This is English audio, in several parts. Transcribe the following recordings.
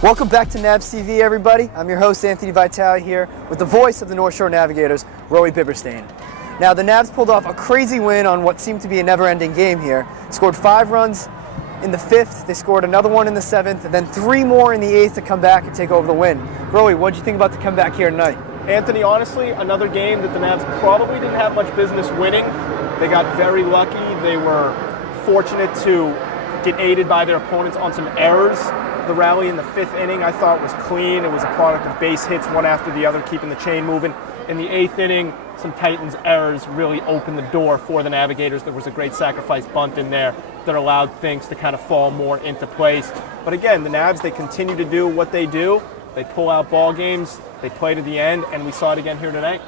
Welcome back to Navs TV, everybody. I'm your host, Anthony Vitale, here with the voice of the North Shore Navigators, Roei Biberstain. Now, the Navs pulled off a crazy win on what seemed to be a never-ending game here. Scored 5 runs in the 5th, they scored another one in the 7th, and then 3 more in the 8th to come back and take over the win. Roei, what did you think about the comeback here tonight? Anthony, honestly, another game that the Navs probably didn't have much business winning. They got very lucky. They were fortunate to get aided by their opponents on some errors. The rally in the 5th inning I thought was clean. It was a product of base hits, one after the other, keeping the chain moving. In the 8th inning, some Titans errors really opened the door for the Navigators. There was a great sacrifice bunt in there that allowed things to kind of fall more into place. But again, the Navs, they continue to do what they do. They pull out ball games, they play to the end, and we saw it again here tonight.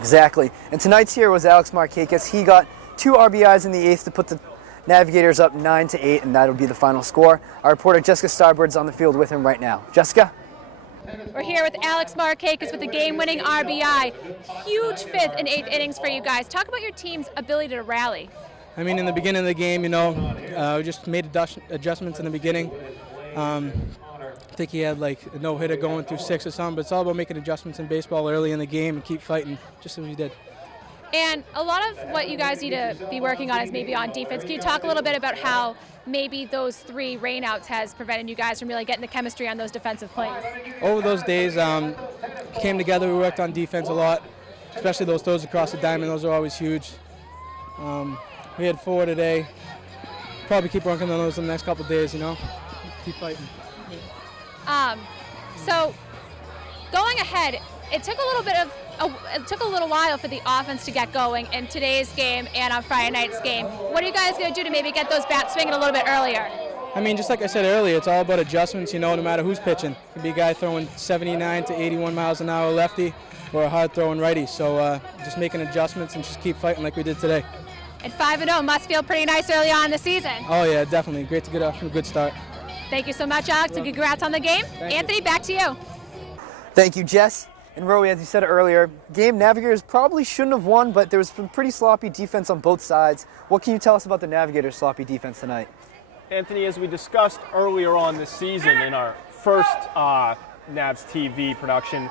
Exactly. And tonight's hero was Alex Markakis. He got 2 RBIs in the 8th to put the Navigators up 9-8, and that'll be the final score. Our reporter Jessica Starbard's on the field with him right now. Jessica? We're here with Alex Markakis with the game-winning RBI. Huge 5th and 8th innings for you guys. Talk about your team's ability to rally. I mean, in the beginning of the game, we just made adjustments in the beginning. I think he had like a no-hitter going through 6 or something, but it's all about making adjustments in baseball early in the game and keep fighting, just as we did. And a lot of what you guys need to be working on is maybe on defense. Can you talk a little bit about how maybe those 3 rainouts has prevented you guys from really getting the chemistry on those defensive plays? Over those days, came together, we worked on defense a lot, especially those throws across the diamond. Those are always huge. We had 4 today. Probably keep working on those in the next couple of days, keep fighting. So going ahead, it took a little while for the offense to get going in today's game and on Friday night's game. What are you guys going to do to maybe get those bats swinging a little bit earlier? I mean, just like I said earlier, it's all about adjustments, no matter who's pitching. It could be a guy throwing 79 to 81 miles an hour lefty or a hard-throwing righty. So just making adjustments and just keep fighting like we did today. And 5-0 must feel pretty nice early on in the season. Oh, yeah, definitely. Great to get off to a good start. Thank you so much, Alex, and congrats on the game. Anthony, back to you. Thank you, Jess. And Roei, as you said earlier, game Navigators probably shouldn't have won, but there was some pretty sloppy defense on both sides. What can you tell us about the Navigators' sloppy defense tonight? Anthony, as we discussed earlier on this season in our first Navs TV production,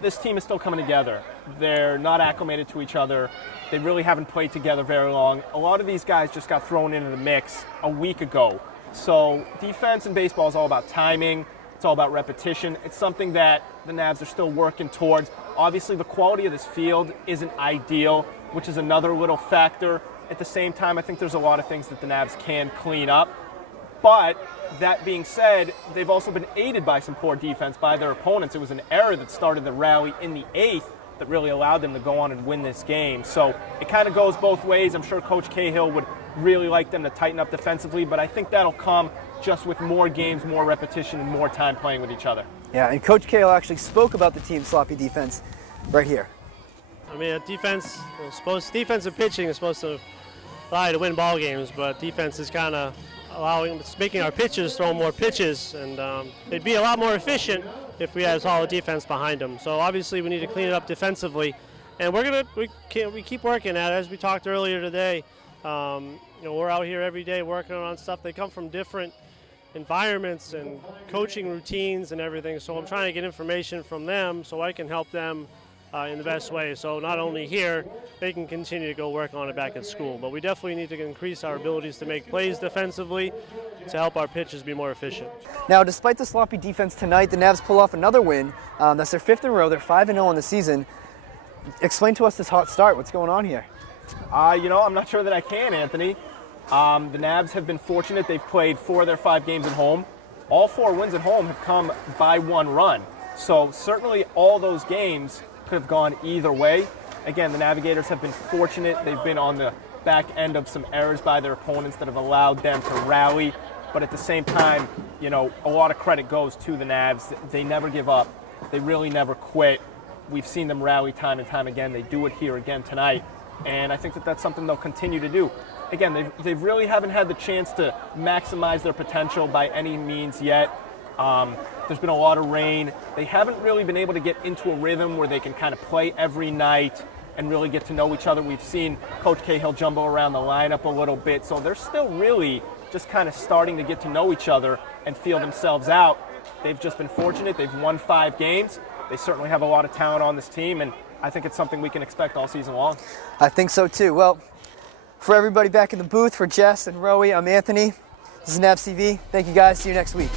this team is still coming together. They're not acclimated to each other. They really haven't played together very long. A lot of these guys just got thrown into the mix a week ago. So defense in baseball is all about timing. It's all about repetition. It's something that the Navs are still working towards. Obviously, the quality of this field isn't ideal, which is another little factor. At the same time, I think there's a lot of things that the Navs can clean up. But that being said, they've also been aided by some poor defense by their opponents. It was an error that started the rally in the 8th that really allowed them to go on and win this game. So it kind of goes both ways. I'm sure Coach Cahill would really like them to tighten up defensively, but I think that'll come just with more games, more repetition, and more time playing with each other. Yeah, and Coach Cahill actually spoke about the team's sloppy defense right here. I mean, defense and pitching is supposed to allow you to win ball games, but defense is kind of making our pitchers throw more pitches, and they'd be a lot more efficient if we had a solid defense behind them. So obviously we need to clean it up defensively, and we keep working at it. As we talked earlier today, we're out here every day working on stuff. They come from different environments and coaching routines and everything, so I'm trying to get information from them so I can help them in the best way. So not only here, they can continue to go work on it back at school, but we definitely need to increase our abilities to make plays defensively to help our pitchers be more efficient. Now, despite the sloppy defense tonight, the Navs pull off another win. That's their 5th in a row. They're 5-0 in the season. Explain to us this hot start. What's going on here? I'm not sure that I can, Anthony. The Navs have been fortunate. They've played 4 of their 5 games at home. All 4 wins at home have come by 1 run. So certainly all those games could have gone either way. Again, the Navigators have been fortunate. They've been on the back end of some errors by their opponents that have allowed them to rally. But at the same time, a lot of credit goes to the Navs. They never give up. They really never quit. We've seen them rally time and time again. They do it here again tonight. And I think that that's something they'll continue to do. Again, they really haven't had the chance to maximize their potential by any means yet. There's been a lot of rain. They haven't really been able to get into a rhythm where they can kind of play every night and really get to know each other. We've seen Coach Cahill jumbo around the lineup a little bit, so they're still really just kind of starting to get to know each other and feel themselves out. They've just been fortunate. They've won 5 games. They certainly have a lot of talent on this team, and I think it's something we can expect all season long. I think so too. Well, for everybody back in the booth, for Jess and Roei, I'm Anthony. This is Navs TV. Thank you guys. See you next week.